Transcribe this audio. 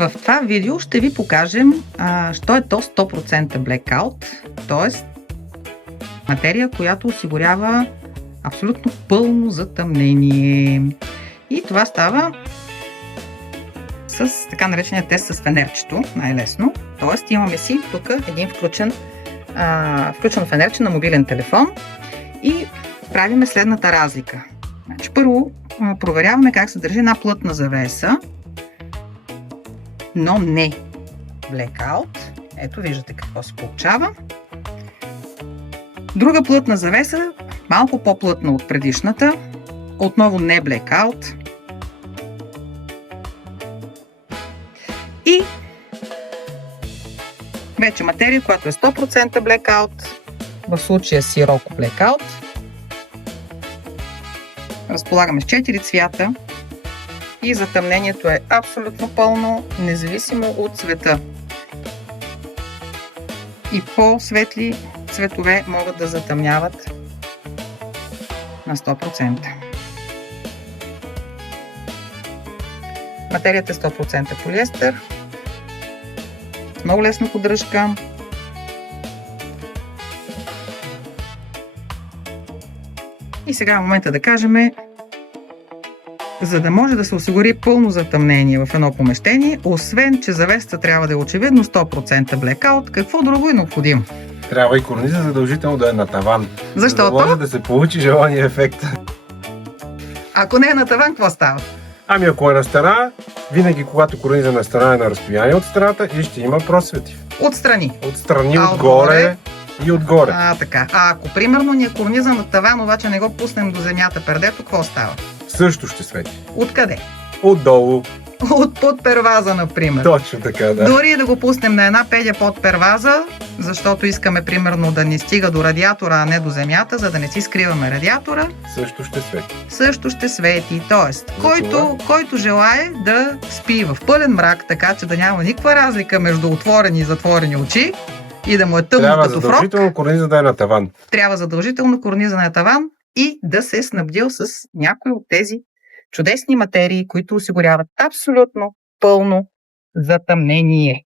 В това видео ще ви покажем що е то 100% blackout, т.е. материя, която осигурява абсолютно пълно затъмнение. И това става с така наречения тест с фенерчето, най-лесно. Т.е. имаме си тук един включен фенерче на мобилен телефон и правиме следната разлика. Значи, първо проверяваме как се държи една плътна завеса, но не blackout. Ето, виждате какво се получава. Друга плътна завеса, малко по-плътна от предишната, отново не blackout. И вече материя, която е 100% blackout, в случая Sirocco blackout. Разполагаме с 4 цвята и затъмнението е абсолютно пълно, независимо от цвета. И по-светли цветове могат да затъмняват на 100%. Материята е 100% полиестер, много лесна поддръжка. И сега е момента да кажем, за да може да се осигури пълно затъмнение в едно помещение, освен че завесата трябва да е очевидно 100% blackout, какво друго е необходимо? Трябва и корниза задължително да е на таван. Защото? За да може да се получи желания ефект. Ако не е на таван, какво става? Ами ако е на стена, винаги когато корниза е на стена е на разстояние от стената и ще има просвети. Отстрани. Отстрани, отгоре и отгоре. Така. А ако примерно ни е корниза на таван, обаче не го пуснем до земята пердето, какво става? Също ще свети. Откъде? Отдолу. От под перваза, например. Точно така, да. Дори да го пуснем на една педя под перваза, защото искаме примерно да ни стига до радиатора, а не до земята, за да не си скриваме радиатора. Също ще свети. Също ще свети. Тоест, който желае да спи в пълен мрак, така че да няма никаква разлика между отворени и затворени очи и да му е тъмно трябва като фрок. Трябва задължително корниза да е на таван. Трябва задължително корниза на таван и да се е снабдил с някои от тези чудесни материи, които осигуряват абсолютно пълно затъмнение.